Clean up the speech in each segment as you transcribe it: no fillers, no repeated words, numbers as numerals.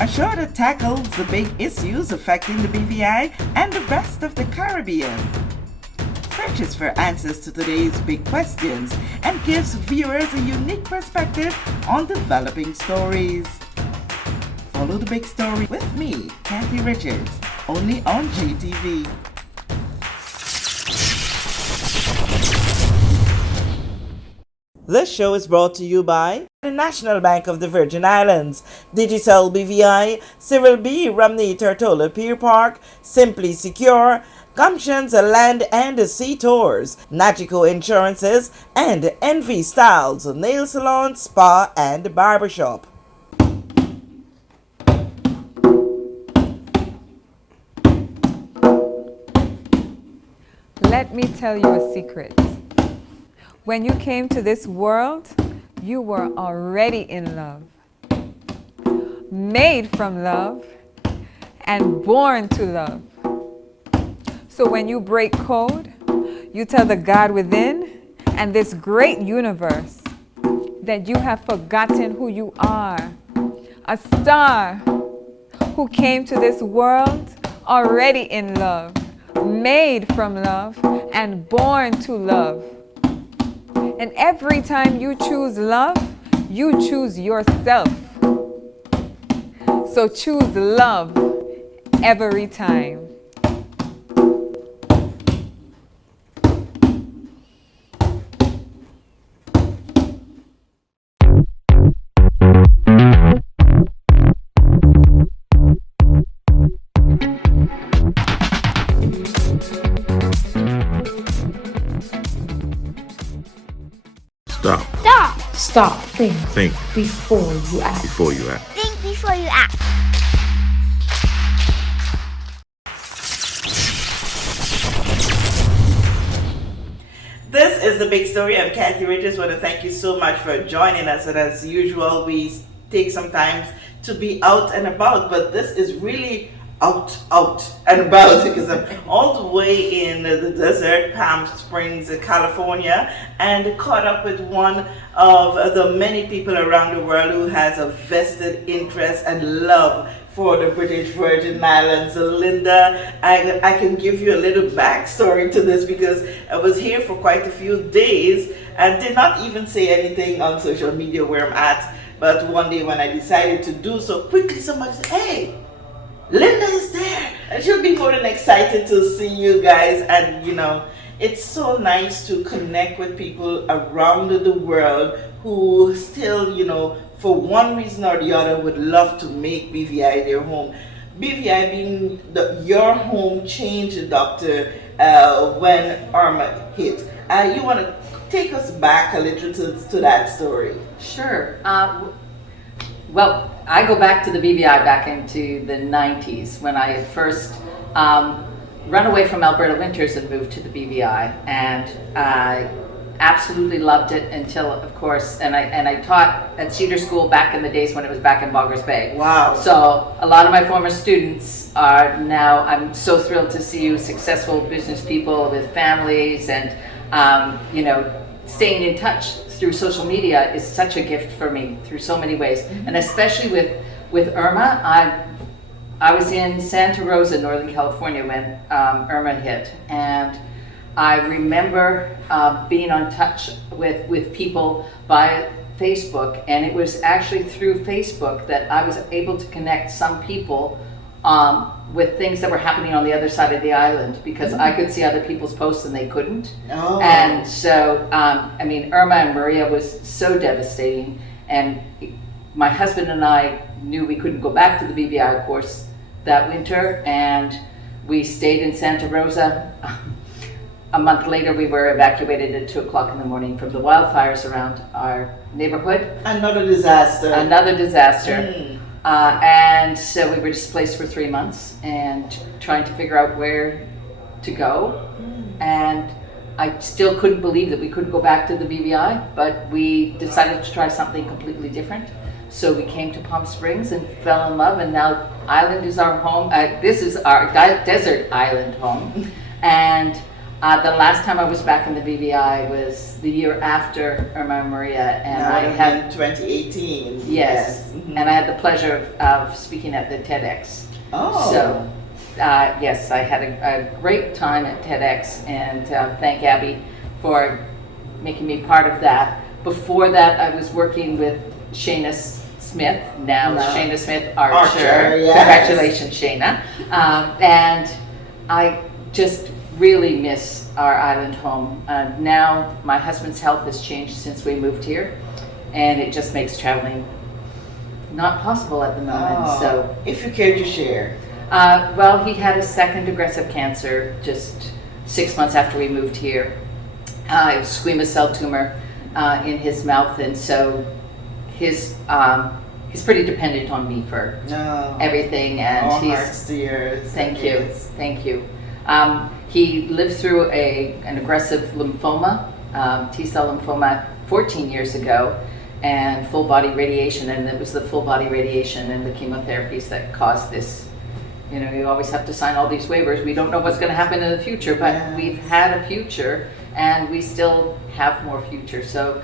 a show that tackles the big issues affecting the BVI and the rest of the Caribbean. Searches for answers to today's big questions and gives viewers a unique perspective on developing stories. Follow the big story with me, Kathy Richards, only on JTV. This show is brought to you by the National Bank of the Virgin Islands, Digicel BVI, Cyril B. Romney Tortola Pier Park, Simply Secure, Gumptions Land and Sea Tours, Nagico Insurances, and Envy Styles, Nail Salon, Spa, and Barbershop. Let me tell you a secret. When you came to this world, you were already in love, made from love, and born to love. So when you break code, you tell the God within and this great universe that you have forgotten who you are, a star who came to this world already in love, made from love, and born to love. And every time you choose love, you choose yourself. So choose love every time. Stop. Think. Think. Before you act. Before you act. Think before you act. This is The Big Story. I'm Kathy Richards. I want to thank you so much for joining us. And as usual, we take some time to be out and about, but this is really out and about because I'm all the way in the desert, Palm Springs, California, and caught up with one of the many people around the world who has a vested interest and love for the British Virgin Islands. Lynda, I can give you a little backstory to this because I was here for quite a few days and did not even say anything on social media where I'm at. But one day when I decided to do so, quickly somebody said, "Hey, Lynda is there," and she'll be more than excited to see you guys. And you know, it's so nice to connect with people around the world who still, you know, for one reason or the other would love to make BVI their home. BVI being your home changed, Doctor, when Irma hit. You want to take us back a little to that story? Sure. Well, I go back to the BVI back into the 90s when I had first run away from Alberta winters and moved to the BVI, and I absolutely loved it until, of course, and I taught at Cedar School back in the days when it was back in Boggers Bay. Wow. So a lot of my former students are now, I'm so thrilled to see you, successful business people with families, and you know, staying in touch through social media is such a gift for me through so many ways. And especially with Irma, I was in Santa Rosa, Northern California when Irma hit, and I remember being on touch with people via Facebook, and it was actually through Facebook that I was able to connect some people with things that were happening on the other side of the island, because I could see other people's posts and they couldn't. Oh. And so, I mean, Irma and Maria was so devastating, and my husband and I knew we couldn't go back to the BVI, of course, that winter, and we stayed in Santa Rosa. A month later, we were evacuated at 2 o'clock in the morning from the wildfires around our neighborhood. Another disaster. Another disaster. And so we were displaced for 3 months and trying to figure out where to go. And I still couldn't believe that we couldn't go back to the BVI, but we decided to try something completely different. So we came to Palm Springs and fell in love, and now Island is our home. This is our desert island home. And The last time I was back in the BVI was the year after Irma Maria, and That I would have had been 2018. yes, Mhm. and I had the pleasure of speaking at the TEDx. Oh. So, yes, I had a great time at TEDx, and thank Abby for making me part of that. Before that, I was working with Shayna Smith, now No. Shayna Smith Archer. Archer, yes. Congratulations, Shayna. And I just really miss our island home. Now my husband's health has changed since we moved here, and it just makes traveling not possible at the moment. Oh. So, If you care to share. well, he had a second aggressive cancer just 6 months after we moved here. It was squamous cell tumor in his mouth, and so he's pretty dependent on me for No. everything, and All he's hearts to yours. thank you, Yes. thank you. He lived through an aggressive lymphoma, T-cell lymphoma, 14 years ago, and full body radiation, and it was the full body radiation and the chemotherapies that caused this. You know, you always have to sign all these waivers. We don't know what's going to happen in the future, but Yeah. we've had a future, and we still have more future. So,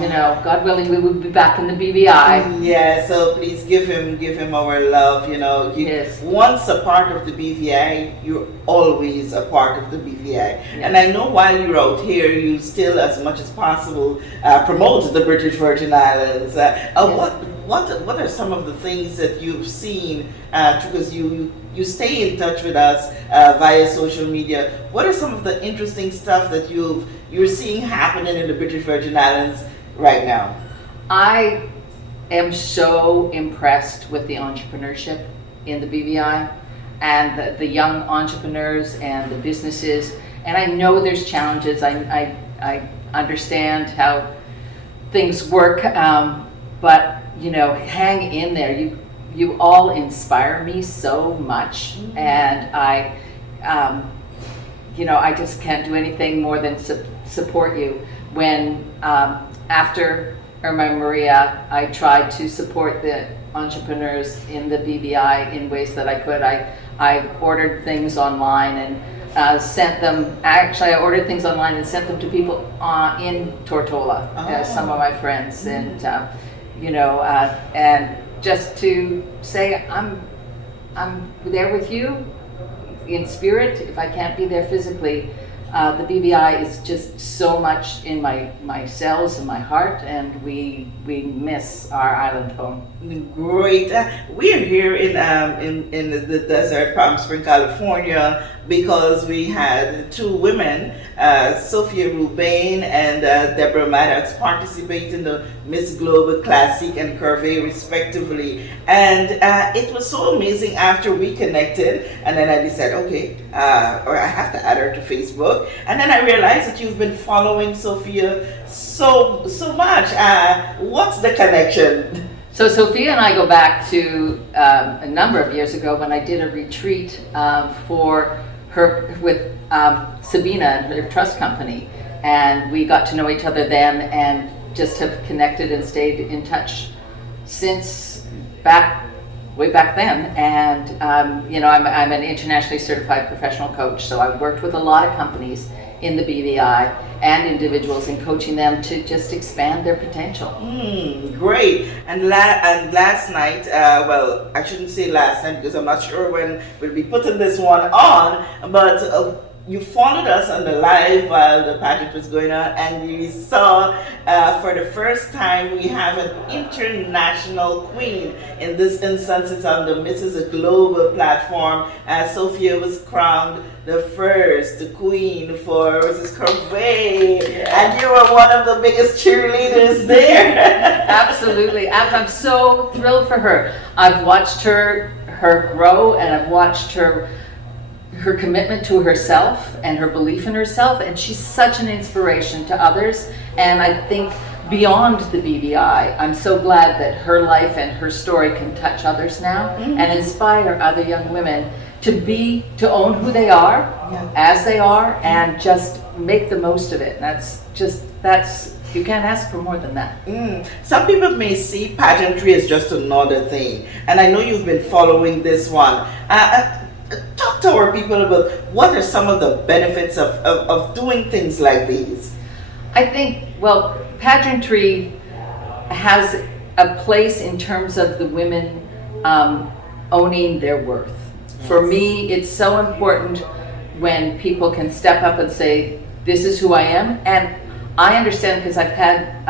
you know, God willing, we will be back in the BVI. Yeah, so please give him our love. You know, Yes. once a part of the BVI, you're always a part of the BVI. And I know while you're out here, you still, as much as possible, promote the British Virgin Islands. What are some of the things that you've seen? Because you stay in touch with us via social media. What are some of the interesting stuff that you're seeing happening in the British Virgin Islands right now? I am so impressed with the entrepreneurship in the BVI and the young entrepreneurs and the businesses. And I know there's challenges. I understand how things work, but you know, hang in there. You all inspire me so much, and you know, I just can't do anything more than support you. When after Irma Maria, I tried to support the entrepreneurs in the BVI in ways that I could. I ordered things online and sent them. Actually, I ordered things online and sent them to people in Tortola, some of my friends, and you know, and just to say I'm there with you in spirit. If I can't be there physically, the BVI is just so much in my cells and my heart, and we miss our island home. Great. We're here in the desert, Palm Springs, California, because we had two women, Sophia Rubain and Deborah Maddox, participate in the Miss Global Classic and Curvy, respectively. And it was so amazing after we connected, and then I decided, okay, or I have to add her to Facebook. And then I realized that you've been following Sophia so much. What's the connection? So Sophia and I go back to a number of years ago when I did a retreat for her with Sabina and her trust company, and we got to know each other then and just have connected and stayed in touch since way back then. And you know, I'm an internationally certified professional coach, so I've worked with a lot of companies in the BVI and individuals in coaching them to just expand their potential. Great. And last night, well, I shouldn't say last night because I'm not sure when we'll be putting this one on, but you followed us on the live while the pageant was going on, and you saw for the first time we have an international queen. In this instance, it's on the Mrs. Global platform. Sophia was crowned the first queen for Mrs. Curvey, and you were one of the biggest cheerleaders there. Absolutely. I'm so thrilled for her. I've watched her grow, and I've watched her commitment to herself and her belief in herself, and she's such an inspiration to others. And I think beyond the BVI, I'm so glad that her life and her story can touch others now and inspire other young women to own who they are as they are and just make the most of it. That's you can't ask for more than that. Some people may see pageantry as just another thing, and I know you've been following this one. Talk to our people about what are some of the benefits of doing things like these. I think, well, pageantry has a place in terms of the women owning their worth. For me, it's so important when people can step up and say, this is who I am. And I understand, because I've had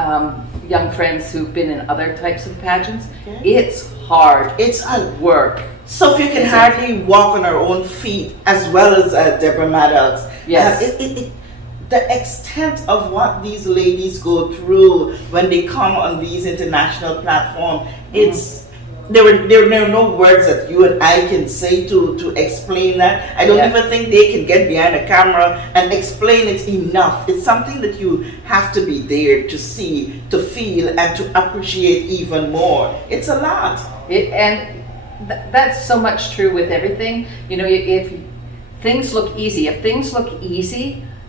young friends who've been in other types of pageants. It's hard. It's a work. Sophia can hardly walk on her own feet, as well as Deborah Maddox. Yes. The extent of what these ladies go through when they come on these international platforms, it's there are no words that you and I can say to explain that. I don't even think they can get behind a camera and explain it enough. It's something that you have to be there to see, to feel, and to appreciate even more. It's a lot. That's so much true with everything. You know, if things look easy,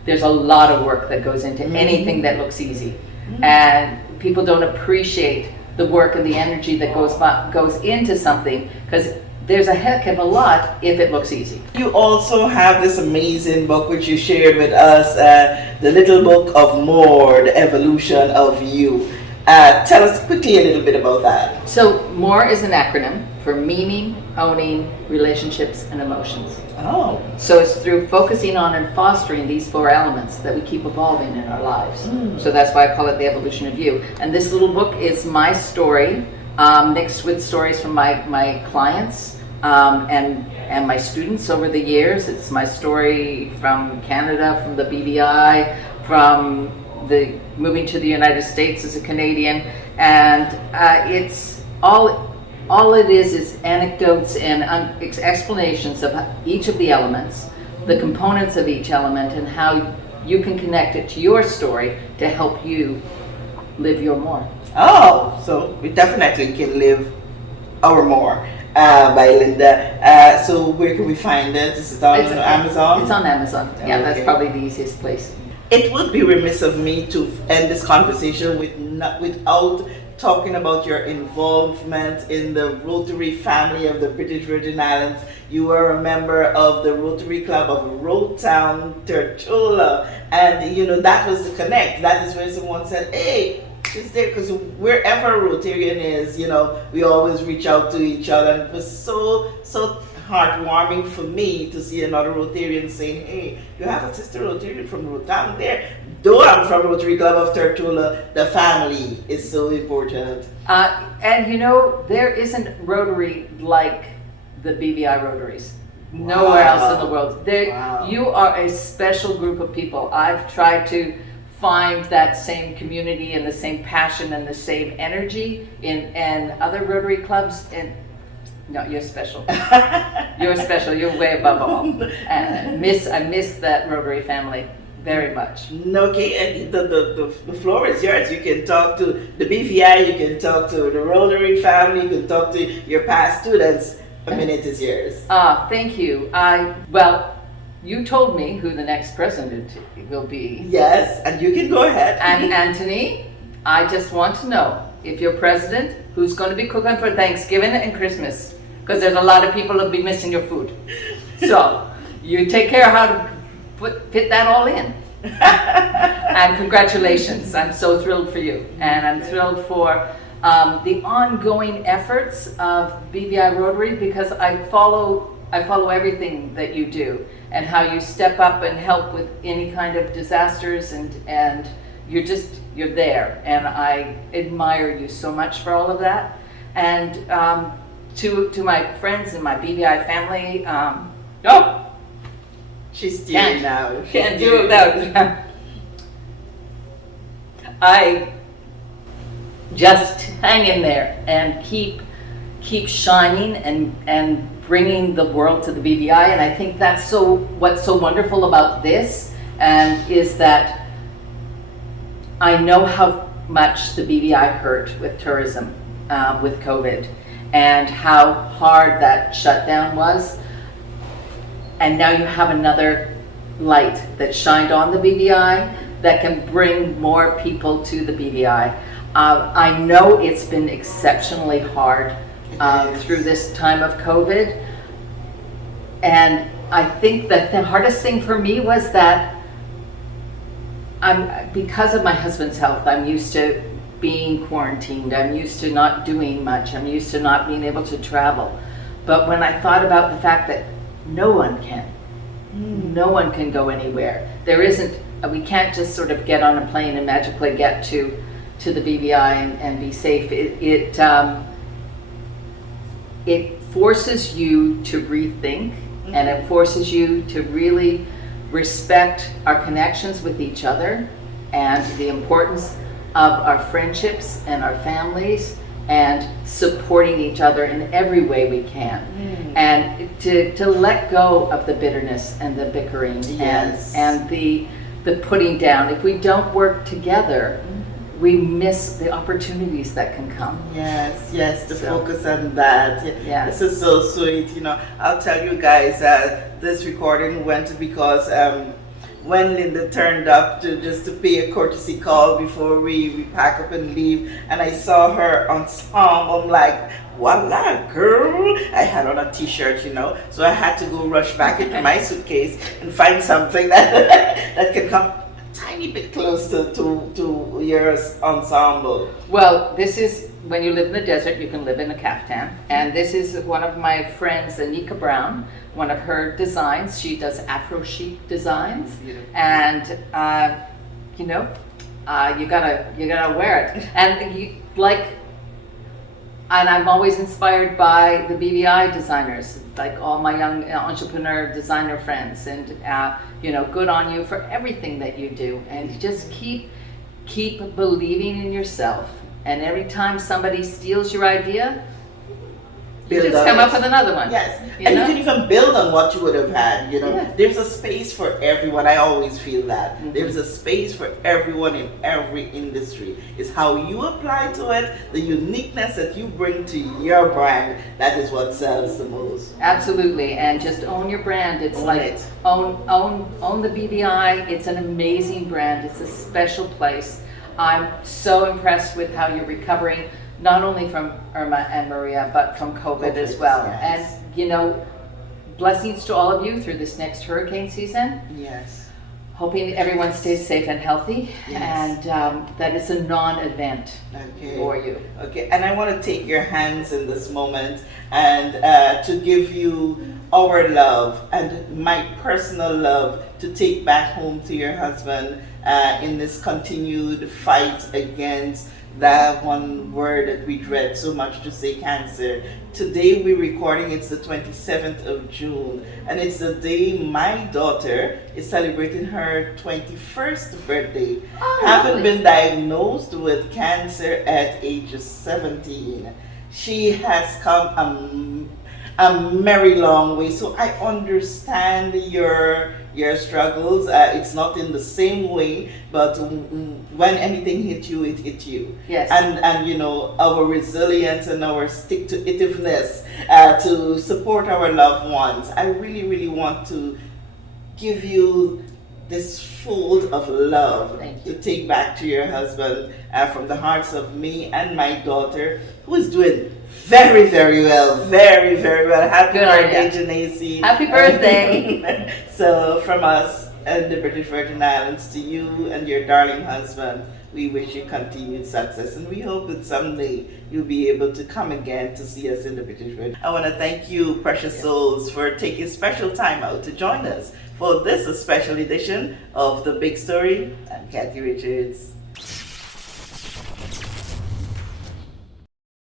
there's a lot of work that goes into anything that looks easy. And people don't appreciate the work and the energy that goes into something, because there's a heck of a lot if it looks easy. You also have this amazing book which you shared with us, the Little Book of More, The Evolution of You. Tell us quickly a little bit about that. So MORE is an acronym for meaning, owning, relationships, and emotions. Oh. So it's through focusing on and fostering these 4 elements that we keep evolving in our lives. So that's why I call it The Evolution of You. And this little book is my story, mixed with stories from my clients and my students over the years. It's my story from Canada, from the BVI, from the moving to the United States as a Canadian, and it's all it is anecdotes and explanations of each of the elements, the components of each element, and how you can connect it to your story to help you live your more. Oh, so we definitely can live our more. By Lynda. So where can we find it? Is it on Amazon? It's on Amazon. Yeah, that's probably the easiest place. It would be remiss of me to end this conversation without talking about your involvement in the Rotary family of the British Virgin Islands. You were a member of the Rotary Club of Roadtown, Tortola, and you know that was the connect. That is when someone said, "Hey, she's there," because wherever a Rotarian is, you know, we always reach out to each other, and it was so heartwarming for me to see another Rotarian saying, "Hey, you have a sister Rotarian from Rotown there." Though I'm from Rotary Club of Tortola, the family is so important. And you know, there isn't Rotary like the BVI Rotaries. Nowhere else in the world. You are a special group of people. I've tried to find that same community and the same passion and the same energy in other Rotary clubs, and no, you're special. You're special. You're way above all. And I miss that Rotary family very much. Okay, and the floor is yours. You can talk to the BVI, you can talk to the Rotary family, you can talk to your past students. A minute is yours. Thank you. Well, you told me who the next president will be. Yes, and you can go ahead. And Anthony, I just want to know, if you're president, who's going to be cooking for Thanksgiving and Christmas? Because there's a lot of people who'll be missing your food. So you take care of how to fit that all in. And congratulations. I'm so thrilled for you. And I'm thrilled for the ongoing efforts of BVI Rotary, because I follow everything that you do and how you step up and help with any kind of disasters, and you're there, and I admire you so much for all of that. And to my friends and my BVI family, she's stealing now. Can't do it without. I just hang in there and keep shining and bringing the world to the BVI. And I think that's what's so wonderful about this, and is that I know how much the BVI hurt with tourism, with COVID, and how hard that shutdown was. And now you have another light that shined on the BVI that can bring more people to the BVI. I know it's been exceptionally hard through this time of COVID, and I think that the hardest thing for me was that because of my husband's health, I'm used to being quarantined. I'm used to not doing much. I'm used to not being able to travel. But when I thought about the fact that no one can go anywhere. There isn't, we can't just sort of get on a plane and magically get to the BVI and be safe. It forces you to rethink, and it forces you to really respect our connections with each other and the importance of our friendships and our families and supporting each other in every way we can. And to let go of the bitterness and the bickering and the putting down. If we don't work together, we miss the opportunities that can come. Yes, to focus on that. This is so sweet. I'll tell you guys that this recording went because when Lynda turned up just to pay a courtesy call before we pack up and leave, and I saw her ensemble, I'm like, voila, girl. I had on a t-shirt, so I had to go rush back into my suitcase and find something that can come a tiny bit close to your ensemble. Well, this is, when you live in the desert, you can live in a caftan. And this is one of my friends, Anika Brown, one of her designs. She does Afro chic designs. Beautiful. And, you gotta wear it. And I'm always inspired by the BVI designers, like all my young entrepreneur designer friends. And, good on you for everything that you do. And just keep believing in yourself. And every time somebody steals your idea, you just come up with another one. Yes, you can even build on what you would have had. There's a space for everyone. I always feel that there's a space for everyone in every industry. It's how you apply to it, the uniqueness that you bring to your brand. That is what sells the most. Absolutely, and just own your brand. It's own the BVI. It's an amazing brand. It's a special place. I'm so impressed with how you're recovering, not only from Irma and Maria, but from COVID as well. Yes. And, blessings to all of you through this next hurricane season. Yes. Hoping everyone stays safe and healthy, Yes. and that it's a non-event for you. Okay, and I want to take your hands in this moment and to give you our love and my personal love to take back home to your husband in this continued fight against that one word that we dread so much to say, cancer. Today we're recording, it's the 27th of June, and it's the day my daughter is celebrating her 21st birthday. Having been diagnosed with cancer at age 17. She has come a very long way, so I understand your struggles. It's not in the same way, but when anything hit you, it hit you. Yes. And our resilience and our stick-to-itiveness to support our loved ones. I really, really want to give you this fold of love to take back to your husband from the hearts of me and my daughter, who is doing very, very well. Very, very well. Happy birthday, Janacy. Happy birthday. So from us and the British Virgin Islands to you and your darling husband, we wish you continued success, and we hope that someday you'll be able to come again to see us in the British Virgin. I want to thank you, precious souls, for taking special time out to join us for this special edition of The Big Story. I'm Kathy Richards.